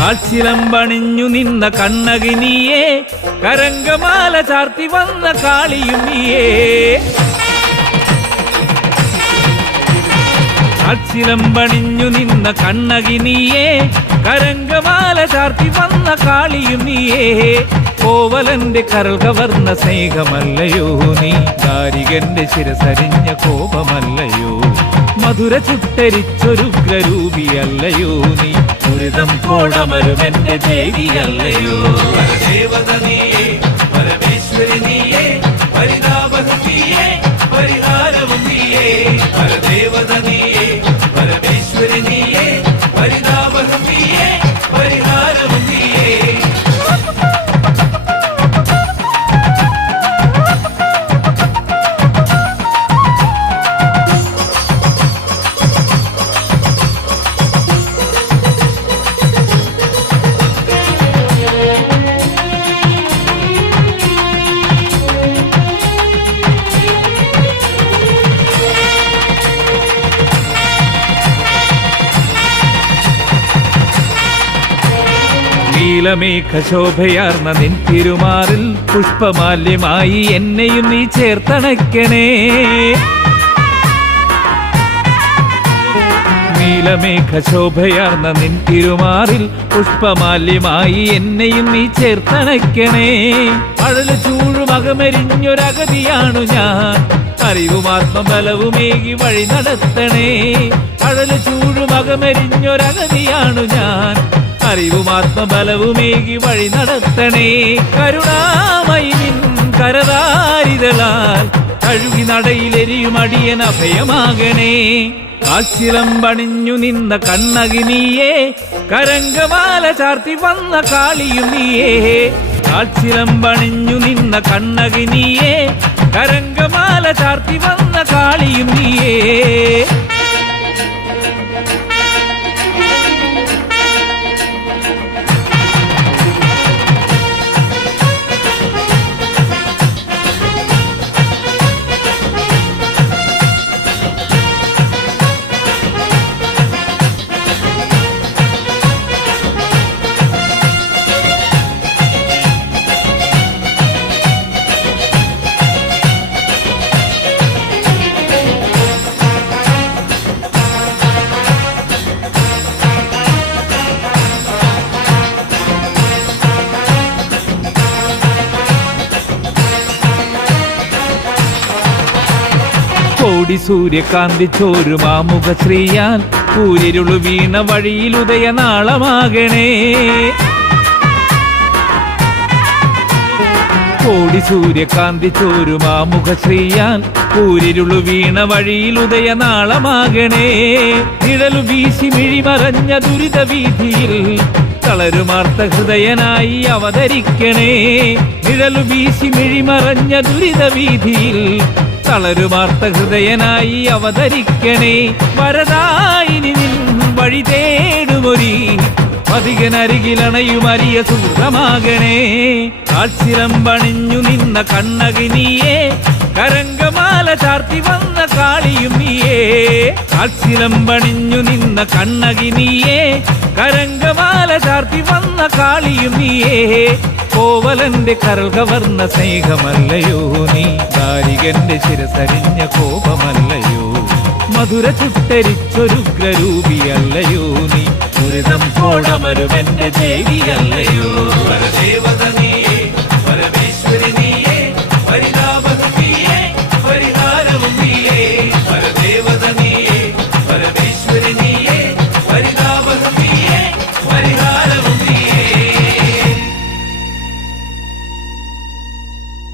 കാൽച്ചിലമ്പണിഞ്ഞു നിന്ന കണ്ണകി നീയേ, കരങ്കമാല ചാർത്തി വന്ന കാളിയും നീയേ. കാൽച്ചിലമ്പണിഞ്ഞു നിന്ന കണ്ണകി നീയേ, കരങ്കമാല ചാർത്തി വന്ന കാളിയും നീയേ. കോവലന്റെ കരൾ കവർന്ന സ്നേഹമല്ലയോ നീ, ദാരികന്റെ ശിരസരിഞ്ഞ കോപമല്ലയോ, മധുര ചുട്ടരിച്ചൊരുഗ്രൂപിയല്ലയോ നീ, ദുരിതം കോടമരുമെന്റെ ദേവിയല്ലയോ. പരദേവത നീയേ, പരമേശ്വരി നീയേ, പരിതാപകം നീയേ, പരിഹാരവും നീയേ. പരദേവത നീയേ, പരമേശ്വരി നീയേ, പരിതാപകം നീയേ, പരിഹാരവും നീയേ. നീലമേഘശോഭയാർന്ന നിൻ തിരുമാറിൽ പുഷ്പമാല്യമായി എന്നെയും നീ ചേർത്തണയ്ക്കണേ. നീലമേഘശോഭയാർന്ന നിൻ തിരുമാറിൽ പുഷ്പമാല്യമായി എന്നെയും നീ ചേർത്തണയ്ക്കണേ. അഴല് ചൂഴുമകമെരിഞ്ഞൊരഗതിയാണു ഞാൻ, അറിവും ആത്മബലവുമേകി വഴി നടത്തണേ. അഴല് ചൂഴുമകമെരിഞ്ഞൊരഗതിയാണു ഞാൻ, അറിവും ആത്മബലവുമേകി വഴി നടത്തണേ. കരുണാമയി നിൻ കരതാരിതളാൽ കഴുകി നടയിലെരിയും അടിയൻ അഭയമാകണേ. കാൽച്ചിലമ്പണിഞ്ഞു നിന്ന കണ്ണകി നീയേ, കരങ്കമാല ചാർത്തി വന്ന കാളിയും നീയേ. കാൽച്ചിലമ്പണിഞ്ഞു നിന്ന കണ്ണകി നീയേ, കരങ്കമാല ചാർത്തി വന്ന കാളിയും നീയേ. കോടി സൂര്യകാന്തി ചോരുമാമുഖ ശ്രീയാൽ കൂരിരുളു വീണ വഴിയിൽ ഉദയനാളമാകണേ. കോടി സൂര്യകാന്തി ചോരുമാമുഖ ശ്രീയാൽ കൂരിരുളു വീണ വഴിയിൽ ഉദയനാളമാകണേ. നിഴലു വീശി മിഴിമറഞ്ഞ ദുരിത വീതിയിൽ തളരുമാർത്ത ഹൃദയനായി അവതരിക്കണേ. നിഴലു വീശി മിഴിമറഞ്ഞ ദുരിത വീതിയിൽ തളരുമാർത്ത ഹൃദയനായി അവതരിക്കണേ. വരദായിനി നിൻ വഴി തേടുമൊരി പതികനരികിലണയുമരിയ സുഹൃതമാകണേ. കാൽച്ചിലമ്പണിഞ്ഞു നിന്ന കണ്ണകി നീയേ, കരങ്കമാല ചാർത്തി വന്ന കാളിയും നീയേ. കാൽച്ചിലമ്പണിഞ്ഞു നിന്ന കണ്ണകി നീയേ, കരങ്കമാല ചാർത്തി വന്ന കാളിയും നീയേ. കോവലന്റെ കരൾ കവർന്ന സ്നേഹമല്ലയോ നീ, ദാരികന്റെ ശിരസരിഞ്ഞ കോപമല്ലയോ, മധുര ചുട്ടരിച്ചൊരുഗ്രൂപിയല്ലയോ നീ, ദുരിതം കോടമരുമെന്റെ ദേവിയല്ലയോ. പരദേവത നീയേ, പരമേശ്വരി നീയേ,